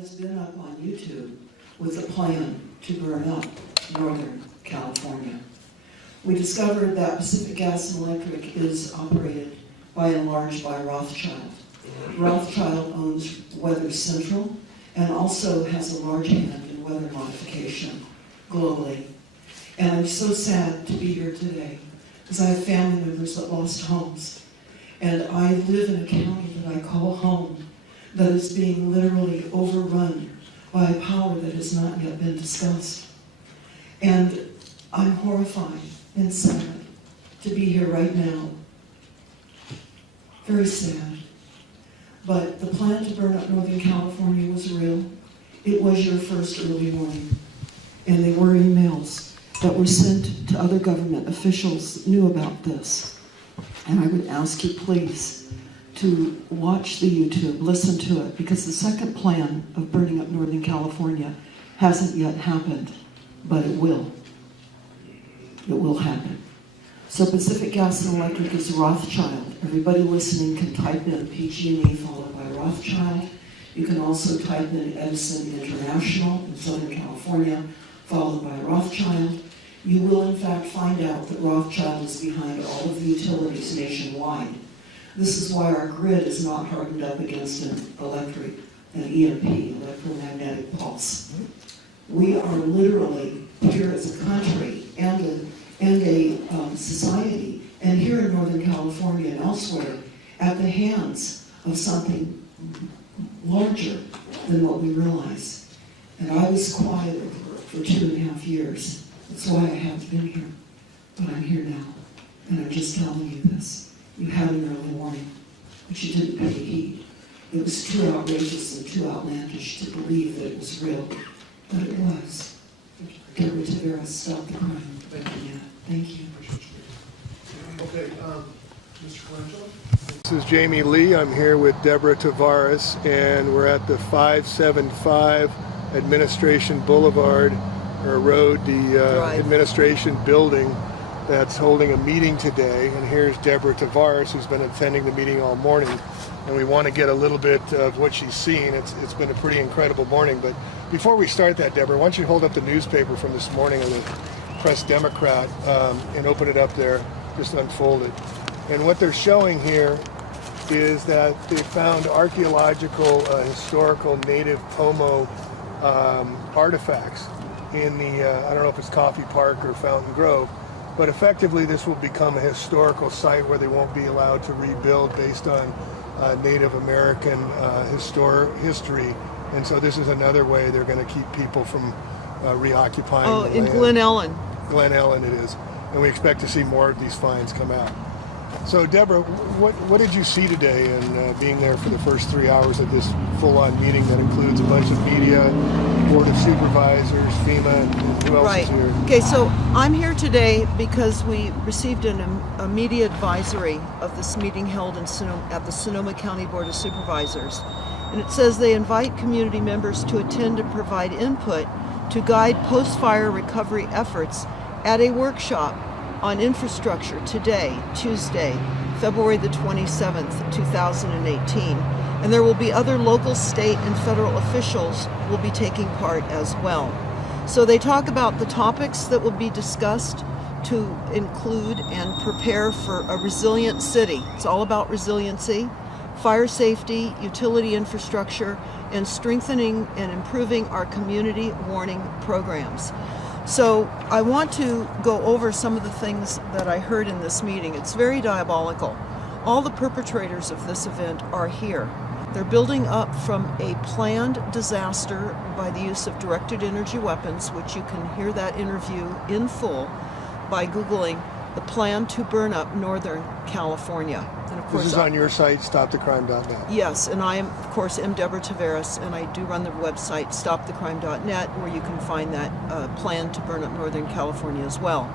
has been up on YouTube with a plan to burn up Northern California. We discovered that Pacific Gas and Electric is operated by and large by Rothschild. Rothschild owns Weather Central and also has a large hand in weather modification globally. And I'm so sad to be here today because I have family members that lost homes. And I live in a county that I call home that is being literally overrun by a power that has not yet been discussed. And I'm horrified and sad to be here right now. Very sad. But the plan to burn up Northern California was real. It was your first early warning. And they were emails that were sent to other government officials that knew about this. And I would ask you please to watch the YouTube, listen to it, because the second plan of burning up Northern California hasn't yet happened, but it will. It will happen. So Pacific Gas and Electric is Rothschild. Everybody listening can type in PG&E followed by Rothschild. You can also type in Edison International in Southern California followed by Rothschild. You will in fact find out that Rothschild is behind all of the utilities nationwide. This is why our grid is not hardened up against an EMP, electromagnetic pulse. We are literally here as a country and a society, and here in Northern California and elsewhere, at the hands of something larger than what we realize. And I was quieted for 2.5 years. That's why I haven't been here. But I'm here now, and I'm just telling you this. You had an early warning, but you didn't pay heed. It was too outrageous and too outlandish to believe that it was real, but it was. Deborah Tavares, stop the crime. Thank you. Okay, Mr. Colangelo? This is Jamie Lee. I'm here with Deborah Tavares, and we're at the 575 Administration Boulevard, or Road, the administration building that's holding a meeting today. And here's Deborah Tavares, who's been attending the meeting all morning. And we want to get a little bit of what she's seen. It's been a pretty incredible morning. But before we start that, Deborah, why don't you hold up the newspaper from this morning of the Press Democrat and open it up there, just unfold it. And what they're showing here is that they found archaeological, historical native Pomo artifacts in the, I don't know if it's Coffee Park or Fountain Grove, but effectively this will become a historical site where they won't be allowed to rebuild based on Native American history. And so this is another way they're going to keep people from reoccupying the land. In Glen Ellen. Glen Ellen it is. And we expect to see more of these finds come out. So Deborah, what did you see today in being there for the first 3 hours of this full-on meeting that includes a bunch of media, Board of Supervisors, FEMA, and who else is here? Okay, so I'm here today because we received a media advisory of this meeting held at the Sonoma County Board of Supervisors. And it says they invite community members to attend and provide input to guide post-fire recovery efforts at a workshop on infrastructure today, Tuesday, February the 27th, 2018. And there will be other local, state, and federal officials will be taking part as well. So they talk about the topics that will be discussed to include and prepare for a resilient city. It's all about resiliency, fire safety, utility infrastructure, and strengthening and improving our community warning programs. So I want to go over some of the things that I heard in this meeting. It's very diabolical. All the perpetrators of this event are here. They're building up from a planned disaster by the use of directed energy weapons, which you can hear that interview in full by Googling the plan to burn up Northern California. And of course, this is on your site, stopthecrime.net. Yes, and I am, of course, Deborah Tavares, and I do run the website stopthecrime.net, where you can find that plan to burn up Northern California as well.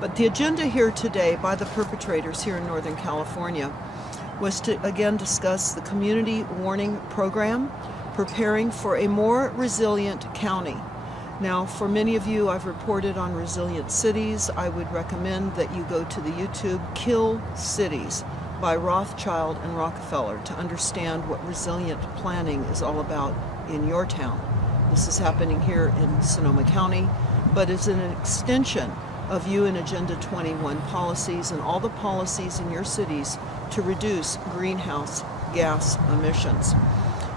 But the agenda here today by the perpetrators here in Northern California was to again discuss the community warning program, preparing for a more resilient county. Now, for many of you, I've reported on resilient cities. I would recommend that you go to the YouTube Kill Cities by Rothschild and Rockefeller to understand what resilient planning is all about in your town. This is happening here in Sonoma County, but it's an extension of UN Agenda 21 policies and all the policies in your cities to reduce greenhouse gas emissions.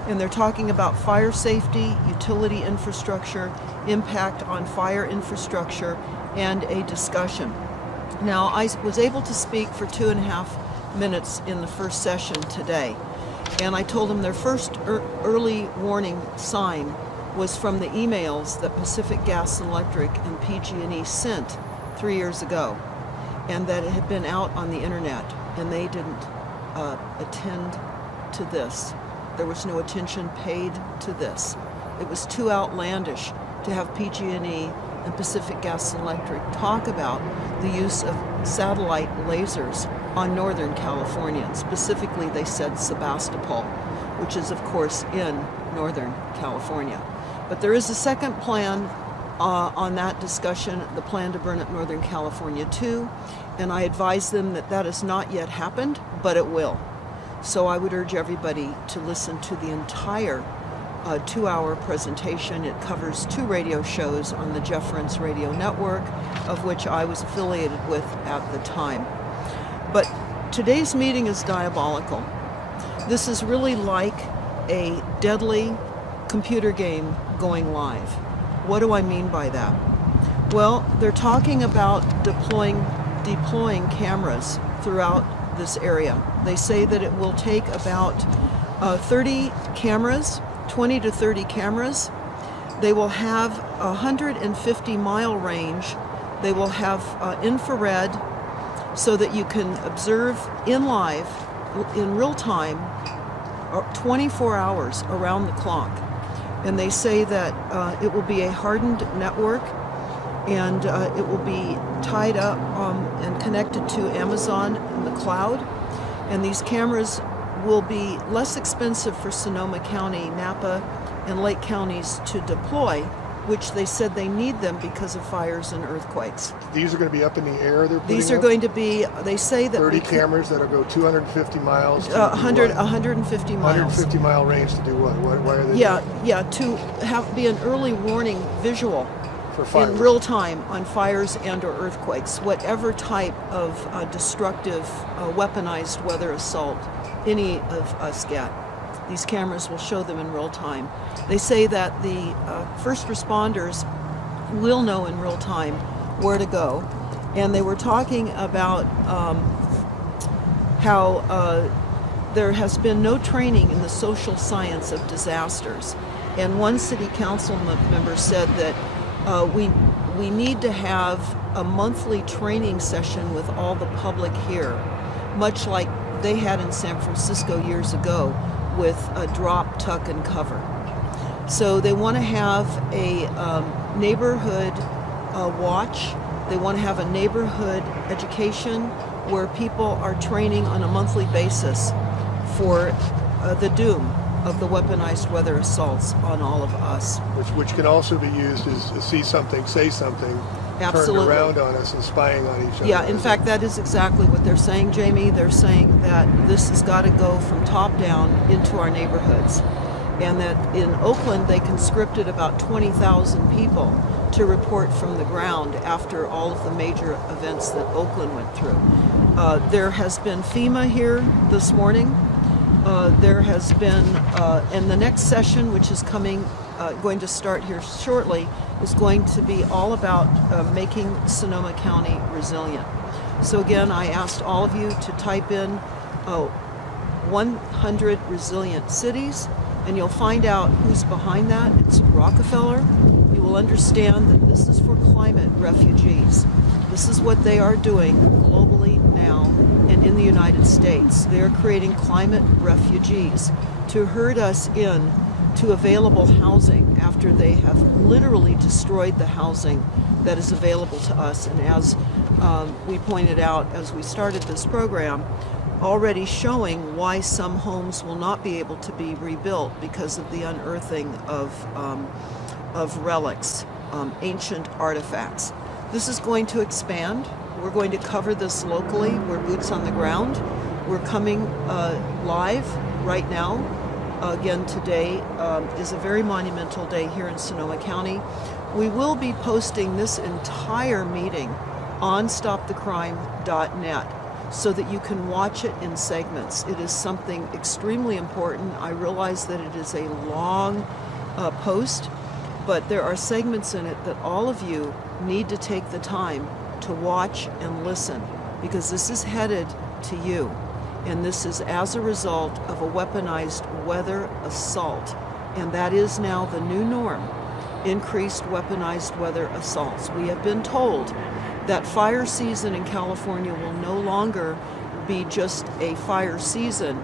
And they're talking about fire safety, utility infrastructure, impact on fire infrastructure, and a discussion. Now, I was able to speak for 2.5 minutes in the first session today, and I told them their first early warning sign was from the emails that Pacific Gas and Electric and PG&E sent 3 years ago, and that it had been out on the internet, and they didn't attend to this. There was no attention paid to this. It was too outlandish to have PG&E and Pacific Gas and Electric talk about the use of satellite lasers on Northern California. And specifically, they said Sebastopol, which is, of course, in Northern California. But there is a second plan on that discussion, the plan to burn up Northern California too, and I advise them that that has not yet happened, but it will. So I would urge everybody to listen to the entire 2-hour presentation. It covers 2 radio shows on the Jefference Radio Network, of which I was affiliated with at the time. But today's meeting is diabolical. This is really like a deadly computer game going live. What do I mean by that? Well, they're talking about deploying cameras throughout this area. They say that it will take about 30 cameras, 20 to 30 cameras. They will have 150-mile range. They will have infrared so that you can observe in real time, 24 hours around the clock. And they say that it will be a hardened network, and it will be tied up and connected to Amazon in the cloud. And these cameras will be less expensive for Sonoma County, Napa, and Lake counties to deploy, which they said they need them because of fires and earthquakes. These are going to be up in the air, they're putting These are up? going to be, they say that 30 cameras that'll go 250 miles to 150 miles. 150-mile range to do what? Why are they Yeah, to be an early warning visual for fires? in real time on fires and or earthquakes, whatever type of destructive, weaponized weather assault any of us get. These cameras will show them in real time. They say that the first responders will know in real time where to go. And they were talking about how there has been no training in the social science of disasters. And one city council member said that we need to have a monthly training session with all the public here, much like they had in San Francisco years ago with a drop, tuck, and cover. So they want to have a neighborhood watch. They want to have a neighborhood education where people are training on a monthly basis for the doom of the weaponized weather assaults on all of us. Which can also be used as to see something, say something, Absolutely. turned around on us and spying on each other. Yeah, in fact, that is exactly what they're saying, Jamie. They're saying that this has got to go from top down into our neighborhoods. And that in Oakland, they conscripted about 20,000 people to report from the ground after all of the major events that Oakland went through. There has been FEMA here this morning. There has been, and the next session, which is going to start here shortly, is going to be all about making Sonoma County resilient. So again, I asked all of you to type in 100 resilient cities, and you'll find out who's behind that. It's Rockefeller. You will understand that this is for climate refugees. This is what they are doing globally now and in the United States. They are creating climate refugees to herd us in to available housing after they have literally destroyed the housing that is available to us. And as we pointed out as we started this program, already showing why some homes will not be able to be rebuilt because of the unearthing of relics, ancient artifacts. This is going to expand. We're going to cover this locally. We're boots on the ground. We're coming live right now Again, today is a very monumental day here in Sonoma County. We will be posting this entire meeting on stopthecrime.net so that you can watch it in segments. It is something extremely important. I realize that it is a long post, but there are segments in it that all of you need to take the time to watch and listen, because this is headed to you. And this is as a result of a weaponized weather assault. And that is now the new norm, increased weaponized weather assaults. We have been told that fire season in California will no longer be just a fire season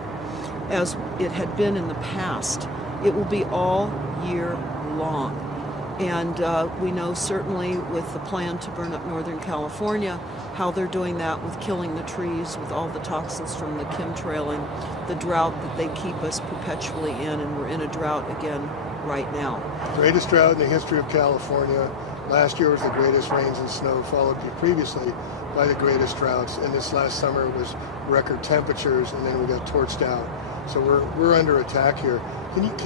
as it had been in the past. It will be all year long. And we know certainly with the plan to burn up Northern California, how they're doing that with killing the trees, with all the toxins from the chemtrailing, the drought that they keep us perpetually in, and we're in a drought again right now. Greatest drought in the history of California. Last year was the greatest rains and snow, followed previously by the greatest droughts. And this last summer was record temperatures, and then we got torched out. So we're under attack here.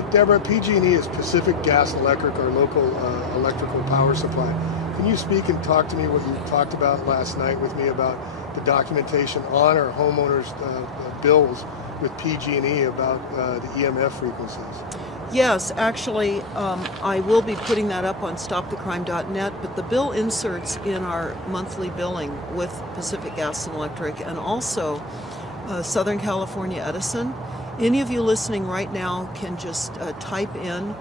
Deborah, PG&E is Pacific Gas and Electric, our local electrical power supply. Can you speak and talk to me what you talked about last night with me about the documentation on our homeowners' bills with PG&E about the EMF frequencies? Yes, actually, I will be putting that up on stopthecrime.net, but the bill inserts in our monthly billing with Pacific Gas and Electric and also Southern California Edison. Any of you listening right now can just type in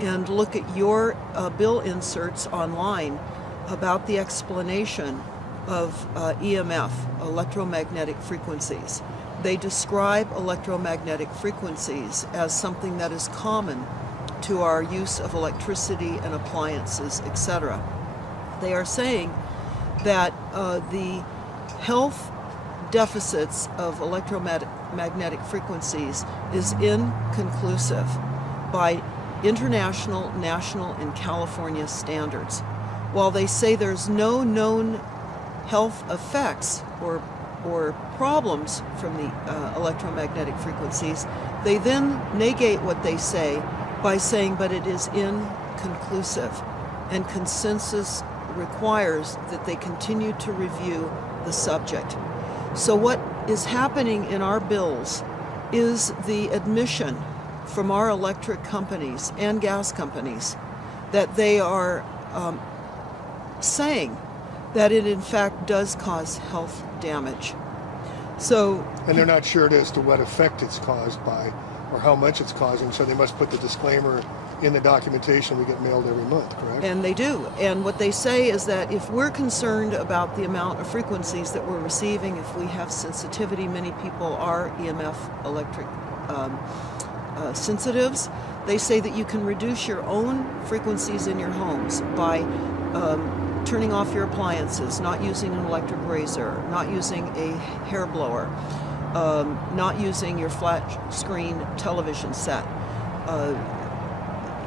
and look at your bill inserts online about the explanation of EMF, electromagnetic frequencies. They describe electromagnetic frequencies as something that is common to our use of electricity and appliances, etc. They are saying that the health deficits of electromagnetic frequencies is inconclusive by international, national, and California standards. While they say there's no known health effects or problems from the electromagnetic frequencies, they then negate what they say by saying, but it is inconclusive, and consensus requires that they continue to review the subject. So what is happening in our bills is the admission from our electric companies and gas companies that they are saying that it in fact does cause health damage. And they're not sure as to what effect it's caused by or how much it's causing, so they must put the disclaimer in the documentation we get mailed every month, correct? And they do. And what they say is that if we're concerned about the amount of frequencies that we're receiving, if we have sensitivity, many people are EMF electric sensitives, they say that you can reduce your own frequencies in your homes by turning off your appliances, not using an electric razor, not using a hair blower, not using your flat screen television set,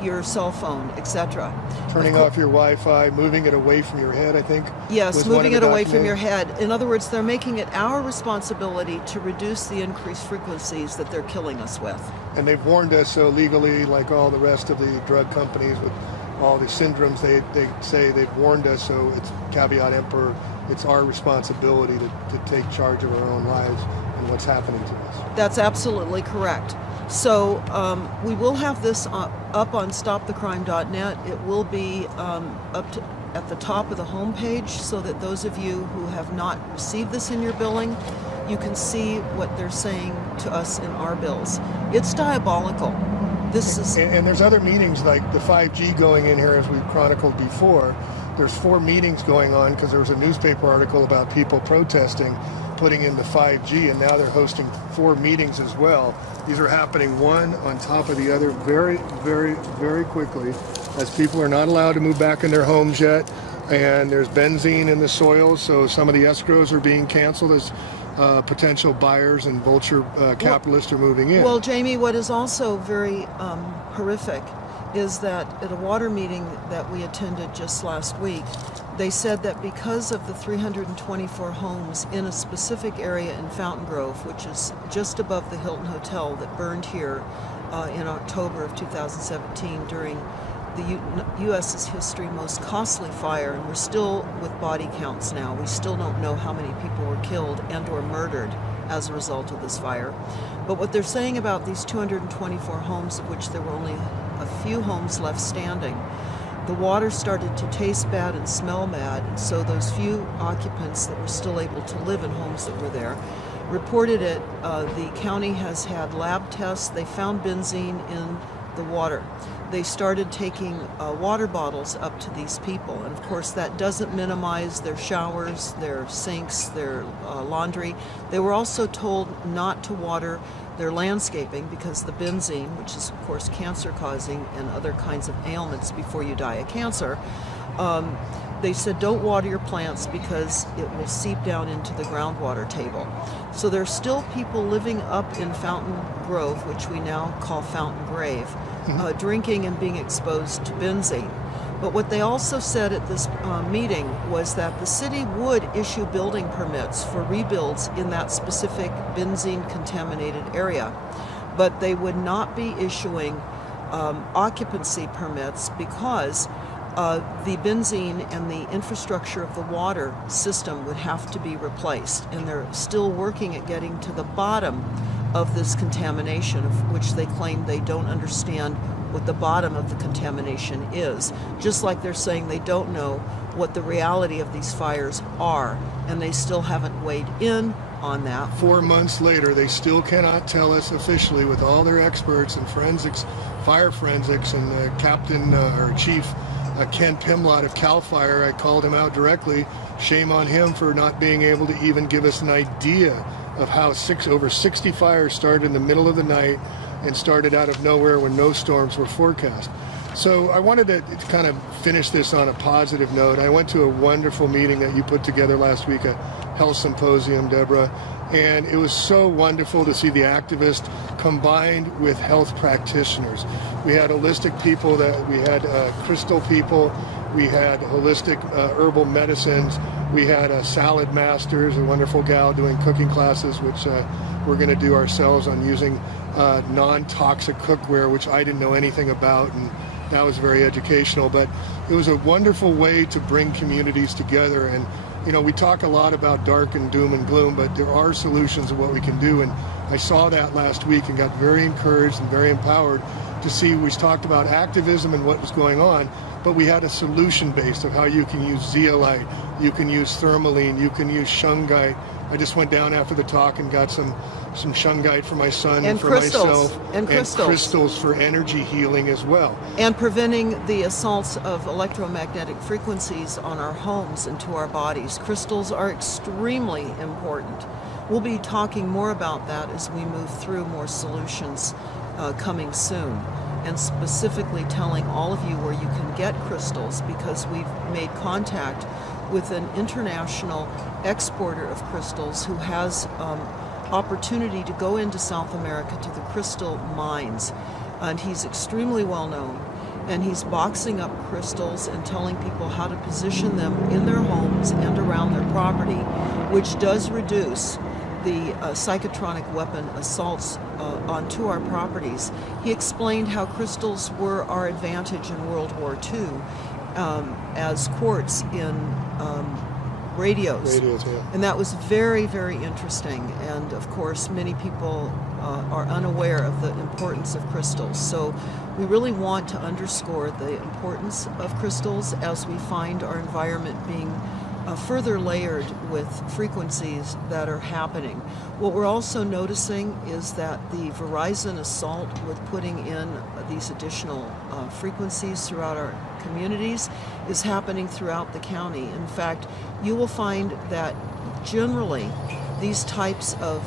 your cell phone, etc. Turning off your Wi-Fi, moving it away from your head, I think. Yes, moving it away from your head. In other words, they're making it our responsibility to reduce the increased frequencies that they're killing us with. And they've warned us, so legally, like all the rest of the drug companies with all the syndromes, they say they've warned us, so it's caveat emptor, it's our responsibility to take charge of our own lives and what's happening to us. That's absolutely correct. So we will have this up on stopthecrime.net. It will be at the top of the homepage so that those of you who have not received this in your billing, you can see what they're saying to us in our bills. It's diabolical. And there's other meetings like the 5G going in here, as we've chronicled before. There's 4 meetings going on because there was a newspaper article about people protesting putting in the 5G, and now they're hosting 4 meetings as well. These are happening one on top of the other very, very, very quickly, as people are not allowed to move back in their homes yet, and there's benzene in the soil, so some of the escrows are being canceled as potential buyers and vulture capitalists are moving in. Well, Jamie, what is also very horrific is that at a water meeting that we attended just last week, they said that because of the 324 homes in a specific area in Fountain Grove, which is just above the Hilton Hotel that burned here in October of 2017 during the U.S.'s history most costly fire, and we're still with body counts now. We still don't know how many people were killed and or murdered as a result of this fire. But what they're saying about these 224 homes, of which there were only a few homes left standing, the water started to taste bad and smell bad, and so those few occupants that were still able to live in homes that were there reported it. The county has had lab tests. They found benzene in the water. They started taking water bottles up to these people, and of course that doesn't minimize their showers, their sinks, their laundry. They were also told not to water their landscaping because the benzene, which is of course cancer causing and other kinds of ailments before you die of cancer, they said don't water your plants because it will seep down into the groundwater table. So there's still people living up in Fountain Grove, which we now call Fountain Grave, drinking and being exposed to benzene. But what they also said at this meeting was that the city would issue building permits for rebuilds in that specific benzene-contaminated area, but they would not be issuing occupancy permits because the benzene and the infrastructure of the water system would have to be replaced, and they're still working at getting to the bottom of this contamination, of which they claim they don't understand what the bottom of the contamination is, just like they're saying they don't know what the reality of these fires are, and they still haven't weighed in on that. 4 months later, they still cannot tell us officially, with all their experts and forensics, fire forensics, and the captain or chief Ken Pimlott of CAL FIRE, I called him out directly. Shame on him for not being able to even give us an idea of how over 60 fires started in the middle of the night and started out of nowhere when no storms were forecast. So I wanted to kind of finish this on a positive note. I went to a wonderful meeting that you put together last week, a health symposium, Deborah, and it was so wonderful to see the activists combined with health practitioners. We had holistic people, we had crystal people, we had holistic herbal medicines, we had salad masters, a wonderful gal doing cooking classes, which we're going to do ourselves on using non-toxic cookware, which I didn't know anything about, and that was very educational. But it was a wonderful way to bring communities together. And you know, we talk a lot about dark and doom and gloom, but there are solutions of what we can do. And I saw that last week and got very encouraged and very empowered to see. We talked about activism and what was going on, but we had a solution based of how you can use zeolite, you can use tourmaline, you can use shungite. I just went down after the talk and got some shungite for my son and for myself, and crystals for energy healing as well. And preventing the assaults of electromagnetic frequencies on our homes and to our bodies. Crystals are extremely important. We'll be talking more about that as we move through more solutions coming soon, and specifically telling all of you where you can get crystals, because we've made contact with an international exporter of crystals who has opportunity to go into South America to the crystal mines, and he's extremely well known, and he's boxing up crystals and telling people how to position them in their homes and around their property, which does reduce the psychotronic weapon assaults onto our properties. He explained how crystals were our advantage in World War II as quartz in radios, yeah. And that was very, very interesting. And of course, many people are unaware of the importance of crystals. So we really want to underscore the importance of crystals as we find our environment being further layered with frequencies that are happening. What we're also noticing is that the Verizon assault with putting in these additional frequencies throughout our communities is happening throughout the county. In fact, you will find that generally these types of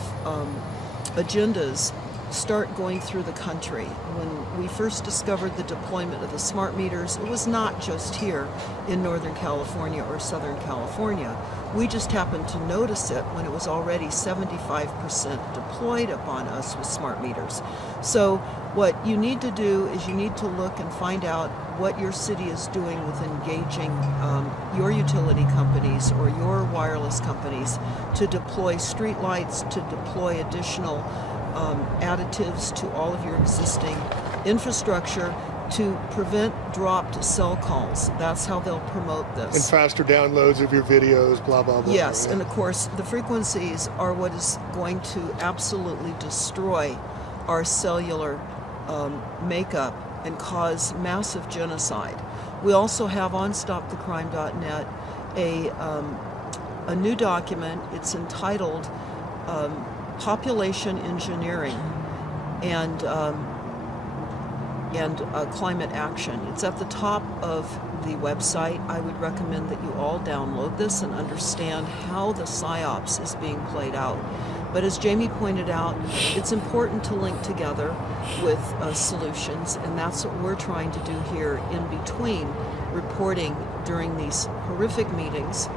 agendas start going through the country. When we first discovered the deployment of the smart meters, it was not just here in Northern California or Southern California. We just happened to notice it when it was already 75% deployed upon us with smart meters. So what you need to do is you need to look and find out what your city is doing with engaging your utility companies or your wireless companies to deploy street lights, to deploy additional additives to all of your existing infrastructure to prevent dropped cell calls. That's how they'll promote this. And faster downloads of your videos, blah, blah, blah. Yes, right? and of course, the frequencies are what is going to absolutely destroy our cellular makeup and cause massive genocide. We also have on StopTheCrime.net a new document. It's entitled Population Engineering and Climate Action. It's at the top of the website. I would recommend that you all download this and understand how the PSYOPs is being played out. But as Jamie pointed out, it's important to link together with solutions, and that's what we're trying to do here in between reporting during these horrific meetings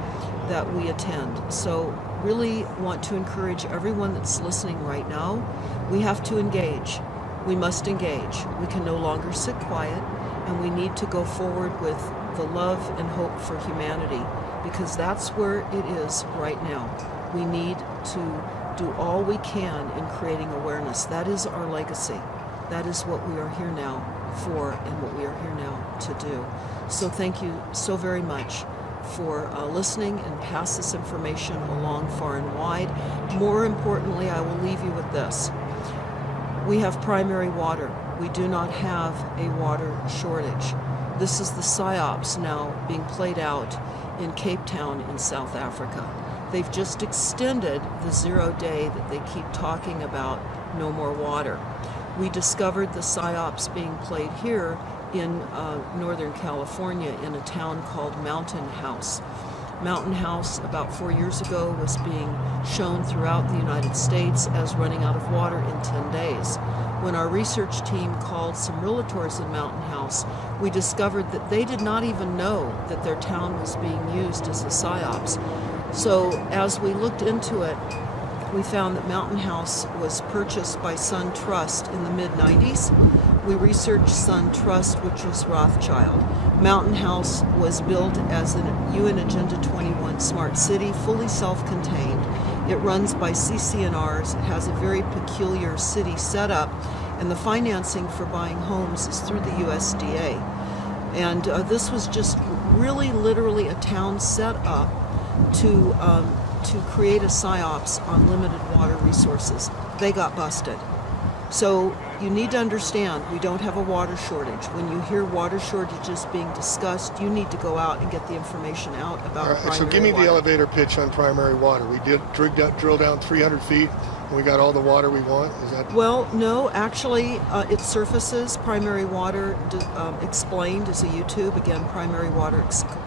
that we attend. So really want to encourage everyone that's listening right now, we have to engage. We must engage. We can no longer sit quiet, and we need to go forward with the love and hope for humanity, because that's where it is right now. We need to do all we can in creating awareness. That is our legacy. That is what we are here now for and what we are here now to do. So thank you so very much for listening, and pass this information along far and wide. More importantly, I will leave you with this. We have primary water. We do not have a water shortage. This is the PSYOPs now being played out in Cape Town in South Africa. They've just extended the 0 day that they keep talking about, no more water. We discovered the PSYOPs being played here in Northern California in a town called Mountain House. Mountain House, about 4 years ago, was being shown throughout the United States as running out of water in 10 days. When our research team called some realtors in Mountain House, we discovered that they did not even know that their town was being used as a PSYOPs. So as we looked into it, we found that Mountain House was purchased by Sun Trust in the mid-90s. We researched Sun Trust, which was Rothschild. Mountain House was built as a UN Agenda 21 smart city, fully self-contained. It runs by CCNRs. It has a very peculiar city setup, and the financing for buying homes is through the USDA. And this was just really literally a town set up to create a PSYOPs on limited water resources. They got busted. So you need to understand, we don't have a water shortage. When you hear water shortages being discussed, you need to go out and get the information out about primary water. So give me the elevator pitch on primary water. We did drill down 300 feet, and we got all the water we want. Is that? Well, no, actually, it surfaces. Primary Water Explained is a YouTube. Again, Primary Water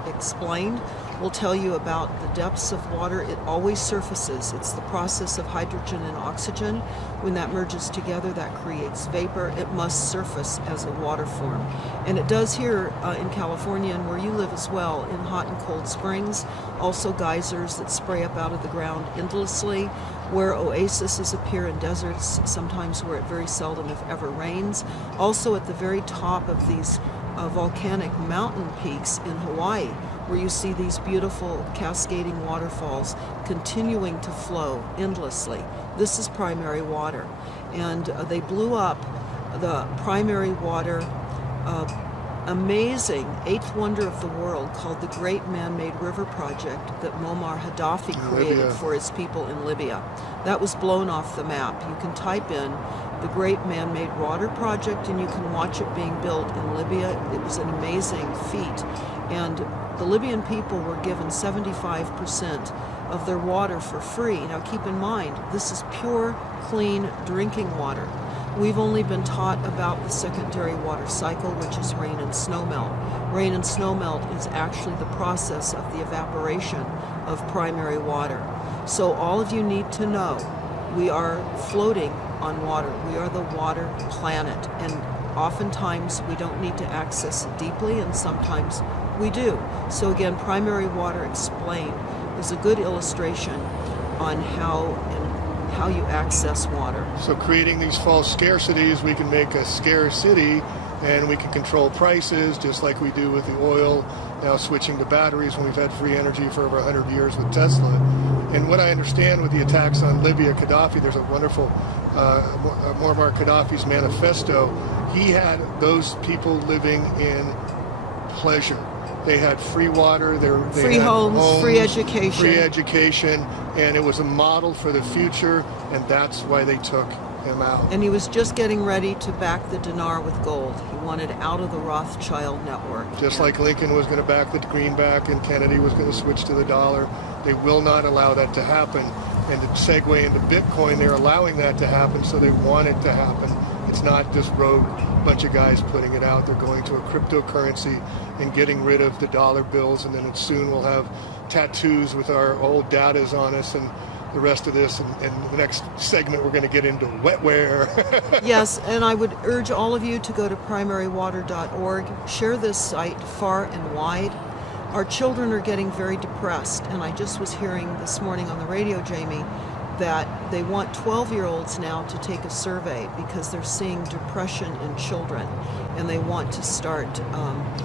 Explained will tell you about the depths of water. It always surfaces. It's the process of hydrogen and oxygen. When that merges together, that creates vapor. It must surface as a water form. And it does here in California, and where you live as well, in hot and cold springs. Also geysers that spray up out of the ground endlessly, where oases appear in deserts, sometimes where it very seldom, if ever, rains. Also at the very top of these volcanic mountain peaks in Hawaii, where you see these beautiful cascading waterfalls continuing to flow endlessly. This is primary water. And they blew up the primary water amazing eighth wonder of the world called the Great Man-Made River Project that Muammar Gaddafi created for his people in Libya. That was blown off the map. You can type in the Great Man-Made Water Project and you can watch it being built in Libya. It was an amazing feat. And the Libyan people were given 75% of their water for free. Now keep in mind, this is pure, clean drinking water. We've only been taught about the secondary water cycle, which is rain and snowmelt. Rain and snowmelt is actually the process of the evaporation of primary water. So all of you need to know, we are floating on water. We are the water planet. And oftentimes we don't need to access it deeply, and sometimes we do. So again, Primary Water Explained is a good illustration on how you access water. So creating these false scarcities, we can make a scarce city, and we can control prices just like we do with the oil, now switching to batteries when we've had free energy for over 100 years with Tesla. And what I understand with the attacks on Libya, Gaddafi, there's a wonderful Muammar Gaddafi's manifesto. He had those people living in pleasure. They had free water, they free had homes, free education, and it was a model for the future, and that's why they took him out. And he was just getting ready to back the dinar with gold. He wanted out of the Rothschild network. Just like Lincoln was going to back the greenback and Kennedy was going to switch to the dollar. They will not allow that to happen. And to segue into Bitcoin, they're allowing that to happen, so they want it to happen. It's not just rogue bunch of guys putting it out. They're going to a cryptocurrency and getting rid of the dollar bills, and then soon we'll have tattoos with our old datas on us and the rest of this. And the next segment we're going to get into wetware. Yes, and I would urge all of you to go to primarywater.org, share this site far and wide. Our children are getting very depressed, and I just was hearing this morning on the radio, Jamie, that they want 12-year-olds now to take a survey because they're seeing depression in children, and they want to start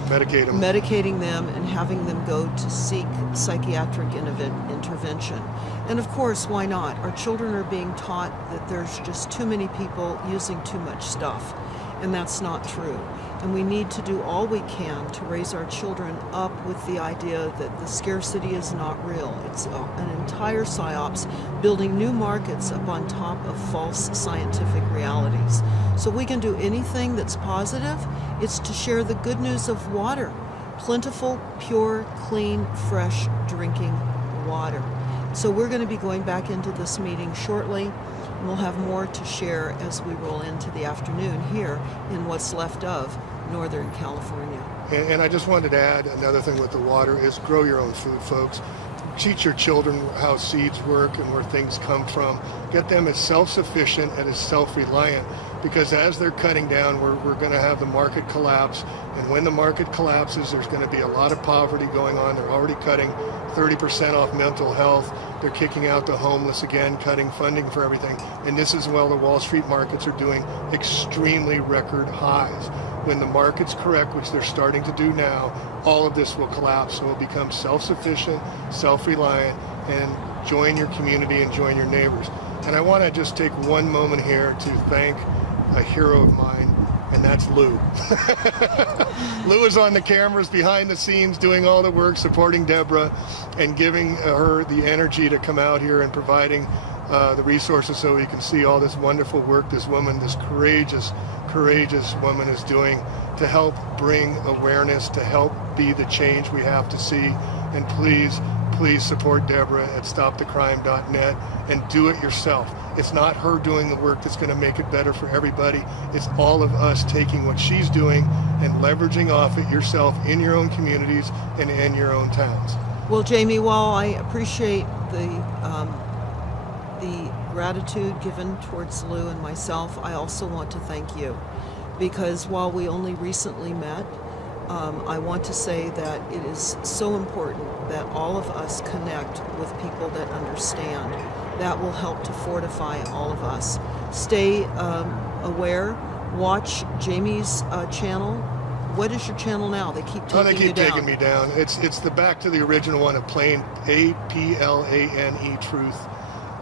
medicating them and having them go to seek psychiatric intervention. And of course, why not? Our children are being taught that there's just too many people using too much stuff, and that's not true. And we need to do all we can to raise our children up with the idea that the scarcity is not real. It's an entire psyops, building new markets up on top of false scientific realities. So we can do anything that's positive. It's to share the good news of water. Plentiful, pure, clean, fresh drinking water. So we're going to be going back into this meeting shortly. And we'll have more to share as we roll into the afternoon here in what's left of Northern California. And I just wanted to add another thing with the water is grow your own food, folks. Teach your children how seeds work and where things come from. Get them as self-sufficient and as self-reliant, because as they're cutting down, we're going to have the market collapse. And when the market collapses, there's going to be a lot of poverty going on. They're already cutting 30% off mental health. They're kicking out the homeless again, cutting funding for everything. And this is while the Wall Street markets are doing extremely record highs. When the markets correct, which they're starting to do now, all of this will collapse. So we'll become self-sufficient, self-reliant, and join your community and join your neighbors. And I want to just take one moment here to thank a hero of mine, and that's Lou. Lou is on the cameras behind the scenes doing all the work, supporting Deborah and giving her the energy to come out here and providing the resources so we can see all this wonderful work this woman, this courageous woman is doing to help bring awareness, to help be the change we have to see. And please support Deborah at stopthecrime.net and do it yourself. It's not her doing the work that's going to make it better for everybody. It's all of us taking what she's doing and leveraging off it yourself in your own communities and in your own towns. Well, Jamie, while I appreciate the gratitude given towards Lou and myself, I also want to thank you, because while we only recently met, I want to say that it is so important that all of us connect with people that understand. That will help to fortify all of us. Stay aware. Watch Jamie's channel. What is your channel now? They keep taking me down. It's the back to the original one, APLANE Truth.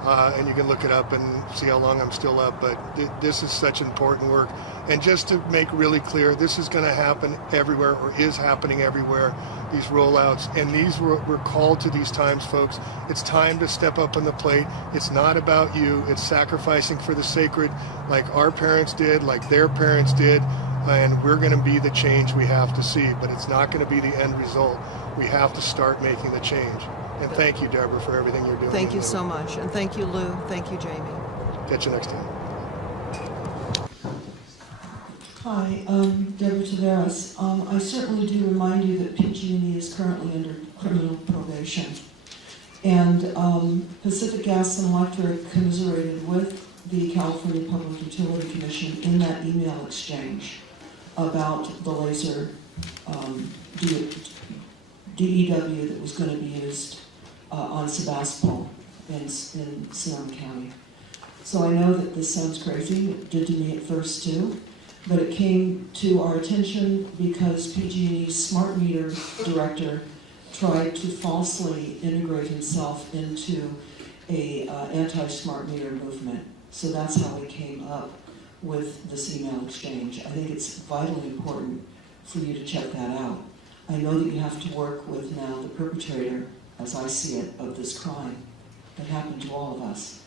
And you can look it up and see how long I'm still up, but this is such important work. And just to make really clear, this is going to happen everywhere, or is happening everywhere, these rollouts. And we're called to these times, folks. It's time to step up on the plate. It's not about you. It's sacrificing for the sacred, like our parents did, like their parents did. And we're going to be the change we have to see, but it's not going to be the end result. We have to start making the change. And thank you, Deborah, for everything you're doing. Thank you so much. And thank you, Lou. Thank you, Jamie. Catch you next time. Hi, Deborah Taveras. I certainly do remind you that PG&E is currently under criminal probation. And Pacific Gas and Electric commiserated with the California Public Utility Commission in that email exchange about the laser DEW that was going to be used on Sebastopol in Sonoma County. So I know that this sounds crazy. It did to me at first too, but it came to our attention because PG&E's smart meter director tried to falsely integrate himself into a anti-smart meter movement. So that's how we came up with this email exchange. I think it's vitally important for you to check that out. I know that you have to work with now the perpetrator, as I see it, of this crime that happened to all of us.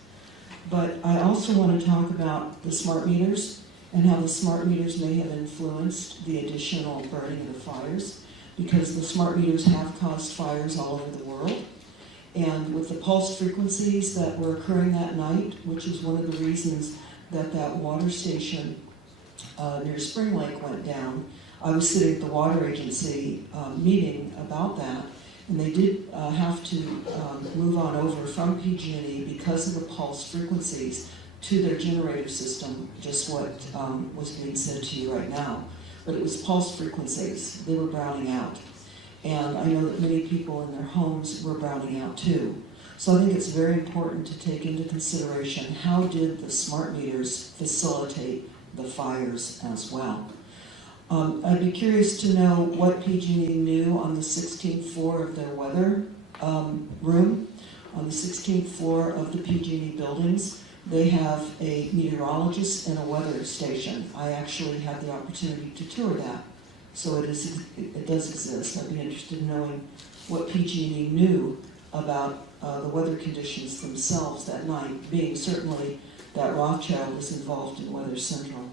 But I also want to talk about the smart meters and how the smart meters may have influenced the additional burning of the fires, because the smart meters have caused fires all over the world. And with the pulse frequencies that were occurring that night, which is one of the reasons that that water station near Spring Lake went down, I was sitting at the water agency meeting about that, and they did have to move on over from PG&E because of the pulse frequencies to their generator system, just what was being said to you right now. But it was pulse frequencies. They were browning out. And I know that many people in their homes were browning out too. So I think it's very important to take into consideration how did the smart meters facilitate the fires as well. I'd be curious to know what PG&E knew on the 16th floor of their weather room. On the 16th floor of the PG&E buildings, they have a meteorologist and a weather station. I actually had the opportunity to tour that, so it does exist. I'd be interested in knowing what PG&E knew about the weather conditions themselves that night, being certainly that Rothschild was involved in Weather Central.